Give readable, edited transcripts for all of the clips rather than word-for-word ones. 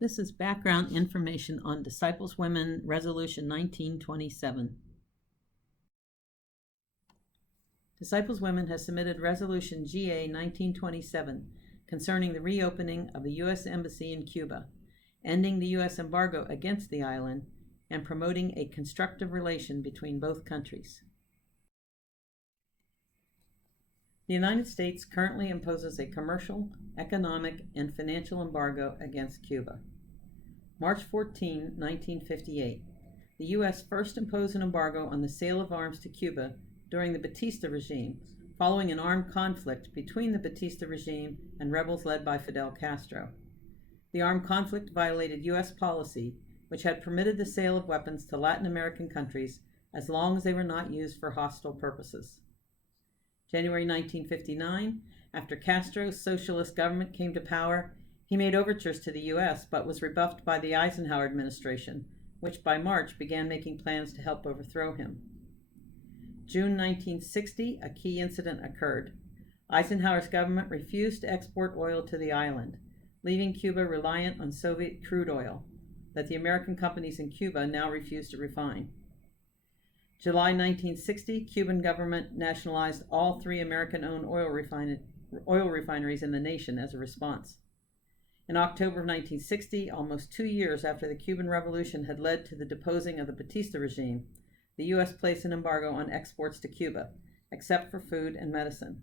This is background information on Disciples Women Resolution 1927. Disciples Women has submitted Resolution GA 1927 concerning the reopening of the U.S. Embassy in Cuba, ending the U.S. embargo against the island, and promoting a constructive relation between both countries. The United States currently imposes a commercial, economic, and financial embargo against Cuba. March 14, 1958, the U.S. first imposed an embargo on the sale of arms to Cuba during the Batista regime, following an armed conflict between the Batista regime and rebels led by Fidel Castro. The armed conflict violated U.S. policy, which had permitted the sale of weapons to Latin American countries as long as they were not used for hostile purposes. January 1959, after Castro's socialist government came to power, he made overtures to the U.S. but was rebuffed by the Eisenhower administration, which by March began making plans to help overthrow him. June 1960, a key incident occurred. Eisenhower's government refused to export oil to the island, leaving Cuba reliant on Soviet crude oil that the American companies in Cuba now refuse to refine. July 1960, Cuban government nationalized all 3 American-owned oil refineries in the nation as a response. In October of 1960, almost 2 years after the Cuban Revolution had led to the deposing of the Batista regime, the U.S. placed an embargo on exports to Cuba, except for food and medicine.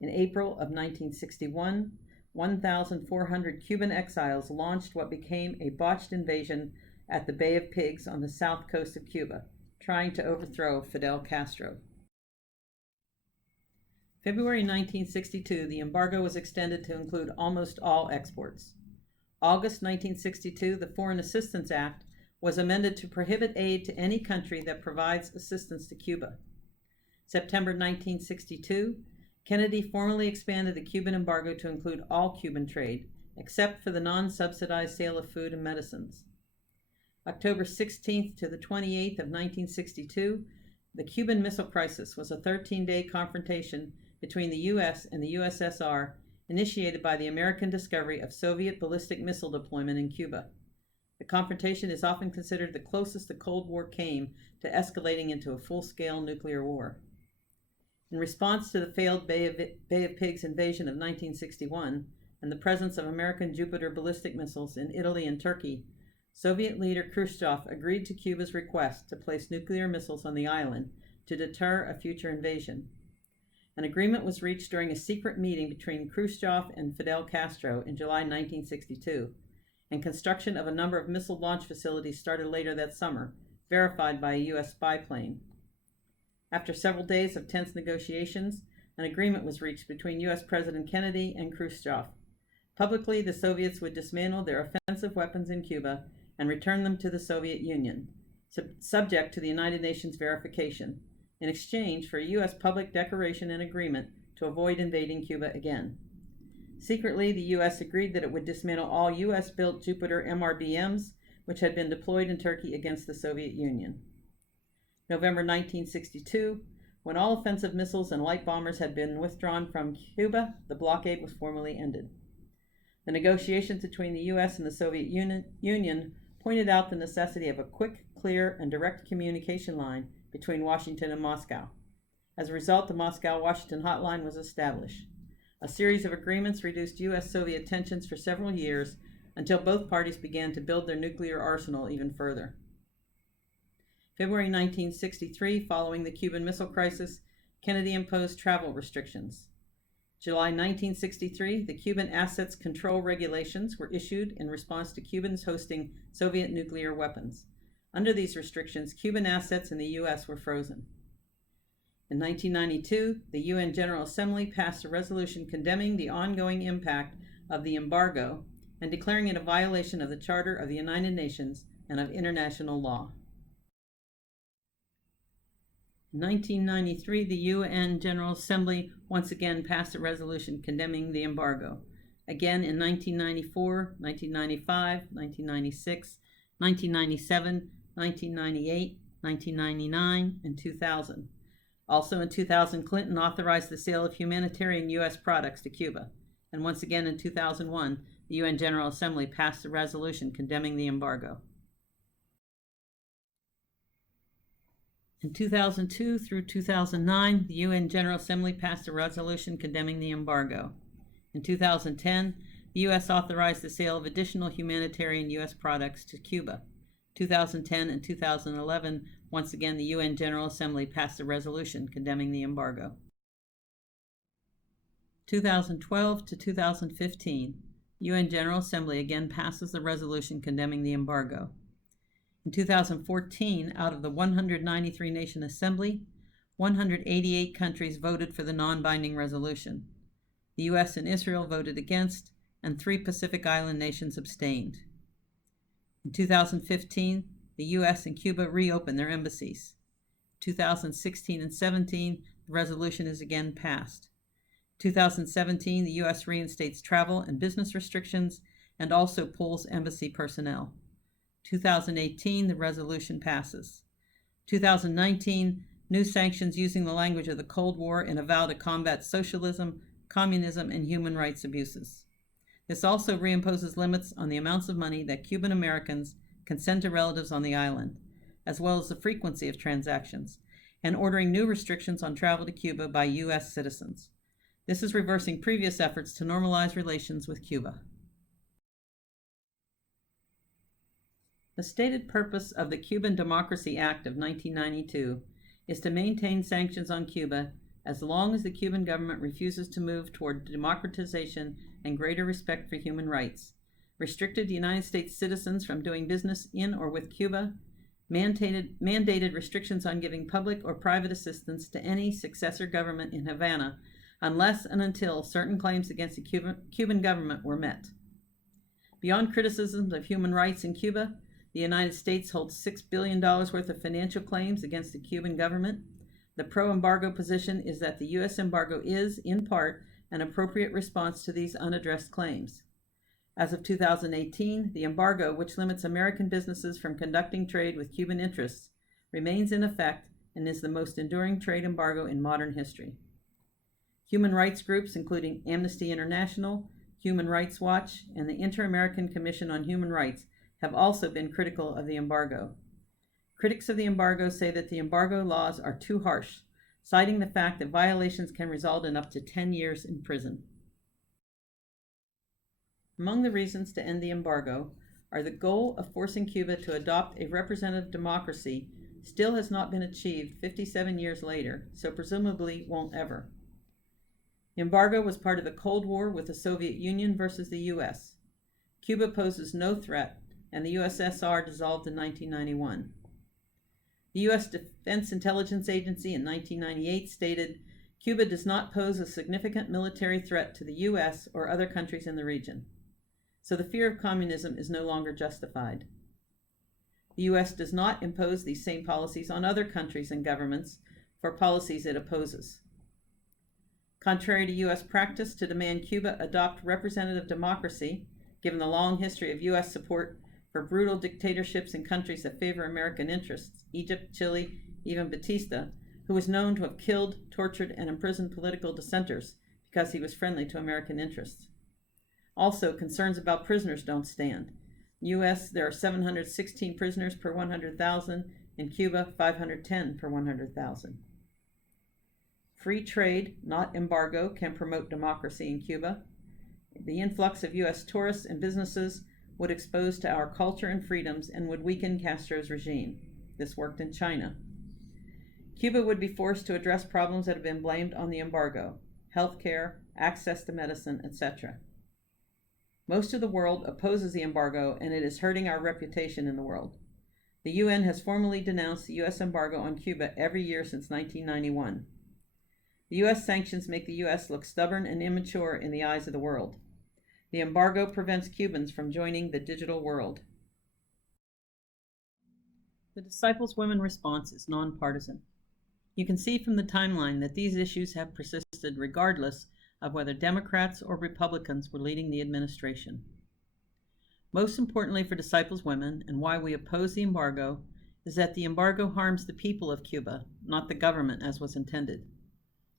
In April of 1961, 1,400 Cuban exiles launched what became a botched invasion at the Bay of Pigs on the south coast of Cuba, trying to overthrow Fidel Castro. February 1962, the embargo was extended to include almost all exports. August 1962, the Foreign Assistance Act was amended to prohibit aid to any country that provides assistance to Cuba. September 1962, Kennedy formally expanded the Cuban embargo to include all Cuban trade, except for the non-subsidized sale of food and medicines. October 16th to the 28th of 1962, the Cuban Missile Crisis was a 13-day confrontation between the U.S. and the USSR, initiated by the American discovery of Soviet ballistic missile deployment in Cuba. The confrontation is often considered the closest the Cold War came to escalating into a full-scale nuclear war. In response to the failed Bay of Pigs invasion of 1961 and the presence of American Jupiter ballistic missiles in Italy and Turkey, Soviet leader Khrushchev agreed to Cuba's request to place nuclear missiles on the island to deter a future invasion. An agreement was reached during a secret meeting between Khrushchev and Fidel Castro in July 1962, and construction of a number of missile launch facilities started later that summer, verified by a U.S. spy plane. After several days of tense negotiations, an agreement was reached between U.S. President Kennedy and Khrushchev. Publicly, the Soviets would dismantle their offensive weapons in Cuba and return them to the Soviet Union, subject to the United Nations verification, in exchange for a U.S. public declaration and agreement to avoid invading Cuba again. Secretly, the U.S. agreed that it would dismantle all U.S.-built Jupiter MRBMs, which had been deployed in Turkey against the Soviet Union. November 1962, when all offensive missiles and light bombers had been withdrawn from Cuba, the blockade was formally ended. The negotiations between the U.S. and the Soviet Union pointed out the necessity of a quick, clear, and direct communication line between Washington and Moscow. As a result, the Moscow-Washington hotline was established. A series of agreements reduced U.S.-Soviet tensions for several years until both parties began to build their nuclear arsenal even further. February 1963, following the Cuban Missile Crisis, Kennedy imposed travel restrictions. July 1963, the Cuban Assets Control Regulations were issued in response to Cubans hosting Soviet nuclear weapons. Under these restrictions, Cuban assets in the U.S. were frozen. In 1992, the UN General Assembly passed a resolution condemning the ongoing impact of the embargo and declaring it a violation of the Charter of the United Nations and of international law. In 1993, the UN General Assembly once again passed a resolution condemning the embargo. Again in 1994, 1995, 1996, 1997, 1998, 1999, and 2000. Also in 2000, Clinton authorized the sale of humanitarian U.S. products to Cuba. And once again in 2001, the UN General Assembly passed a resolution condemning the embargo. In 2002 through 2009, the UN General Assembly passed a resolution condemning the embargo. In 2010, the U.S. authorized the sale of additional humanitarian U.S. products to Cuba. 2010 and 2011, once again, the UN General Assembly passed a resolution condemning the embargo. 2012 to 2015, UN General Assembly again passes the resolution condemning the embargo. In 2014, out of the 193-nation assembly, 188 countries voted for the non-binding resolution. The U.S. and Israel voted against, and 3 Pacific Island nations abstained. In 2015, the U.S. and Cuba reopened their embassies. 2016 and 17, the resolution is again passed. 2017, the U.S. reinstates travel and business restrictions and also pulls embassy personnel. 2018, the resolution passes. 2019, new sanctions using the language of the Cold War in a vow to combat socialism, communism, and human rights abuses. This also reimposes limits on the amounts of money that Cuban Americans can send to relatives on the island, as well as the frequency of transactions, and ordering new restrictions on travel to Cuba by U.S. citizens. This is reversing previous efforts to normalize relations with Cuba. The stated purpose of the Cuban Democracy Act of 1992 is to maintain sanctions on Cuba as long as the Cuban government refuses to move toward democratization and greater respect for human rights, restricted United States citizens from doing business in or with Cuba, mandated restrictions on giving public or private assistance to any successor government in Havana unless and until certain claims against the Cuban government were met. Beyond criticisms of human rights in Cuba, the United States holds $6 billion worth of financial claims against the Cuban government. The pro-embargo position is that the U.S. embargo is, in part, an appropriate response to these unaddressed claims. As of 2018, the embargo, which limits American businesses from conducting trade with Cuban interests, remains in effect and is the most enduring trade embargo in modern history. Human rights groups, including Amnesty International, Human Rights Watch, and the Inter-American Commission on Human Rights, have also been critical of the embargo. Critics of the embargo say that the embargo laws are too harsh, citing the fact that violations can result in up to 10 years in prison. Among the reasons to end the embargo are the goal of forcing Cuba to adopt a representative democracy still has not been achieved 57 years later, so presumably won't ever. The embargo was part of the Cold War with the Soviet Union versus the U.S. Cuba poses no threat, and the USSR dissolved in 1991. The U.S. Defense Intelligence Agency in 1998 stated, "Cuba does not pose a significant military threat to the U.S. or other countries in the region." So the fear of communism is no longer justified. The U.S. does not impose these same policies on other countries and governments for policies it opposes. Contrary to U.S. practice to demand Cuba adopt representative democracy, given the long history of U.S. support for brutal dictatorships in countries that favor American interests, Egypt, Chile, even Batista, who was known to have killed, tortured, and imprisoned political dissenters because he was friendly to American interests. Also, concerns about prisoners don't stand. In the U.S., there are 716 prisoners per 100,000. In Cuba, 510 per 100,000. Free trade, not embargo, can promote democracy in Cuba. The influx of U.S. tourists and businesses would expose to our culture and freedoms and would weaken Castro's regime. This worked in China. Cuba would be forced to address problems that have been blamed on the embargo: healthcare, access to medicine, etc. Most of the world opposes the embargo, and it is hurting our reputation in the world. The UN has formally denounced the U.S. embargo on Cuba every year since 1991. The U.S. sanctions make the U.S. look stubborn and immature in the eyes of the world. The embargo prevents Cubans from joining the digital world. The Disciples Women response is nonpartisan. You can see from the timeline that these issues have persisted regardless of whether Democrats or Republicans were leading the administration. Most importantly for Disciples Women, and why we oppose the embargo, is that the embargo harms the people of Cuba, not the government as was intended.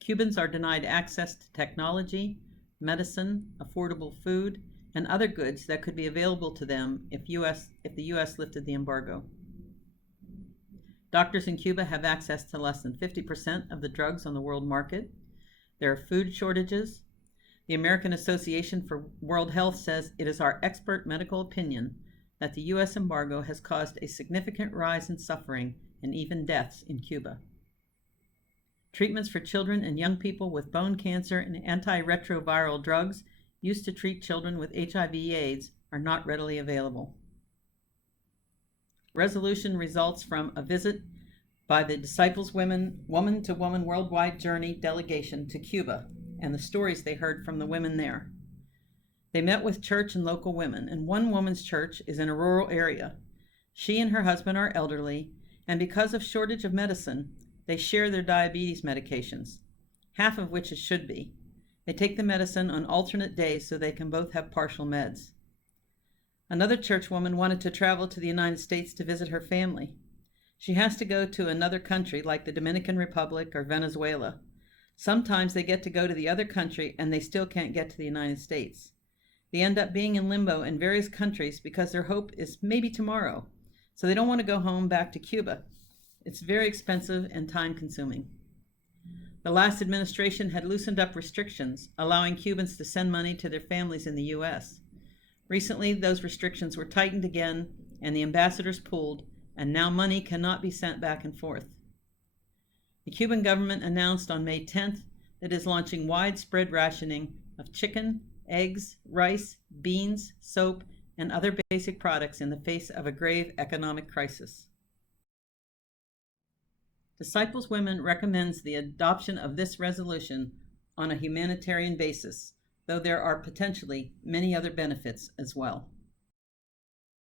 Cubans are denied access to technology, medicine, affordable food, and other goods that could be available to them if the U.S. lifted the embargo. Doctors in Cuba have access to less than 50% of the drugs on the world market. There are food shortages. The American Association for World Health says it is our expert medical opinion that the U.S. embargo has caused a significant rise in suffering and even deaths in Cuba. Treatments for children and young people with bone cancer and antiretroviral drugs used to treat children with HIV/AIDS are not readily available. Resolution results from a visit by the Disciples Woman to Woman Worldwide Journey delegation to Cuba and the stories they heard from the women there. They met with church and local women, and one woman's church is in a rural area. She and her husband are elderly, and because of shortage of medicine, they share their diabetes medications, half of which it should be. They take the medicine on alternate days so they can both have partial meds. Another churchwoman wanted to travel to the United States to visit her family. She has to go to another country like the Dominican Republic or Venezuela. Sometimes they get to go to the other country and they still can't get to the United States. They end up being in limbo in various countries because their hope is maybe tomorrow, so they don't want to go home back to Cuba. It's very expensive and time-consuming. The last administration had loosened up restrictions, allowing Cubans to send money to their families in the U.S. Recently, those restrictions were tightened again, and the ambassadors pulled, and now money cannot be sent back and forth. The Cuban government announced on May 10th that it is launching widespread rationing of chicken, eggs, rice, beans, soap, and other basic products in the face of a grave economic crisis. Disciples Women recommends the adoption of this resolution on a humanitarian basis, though there are potentially many other benefits as well.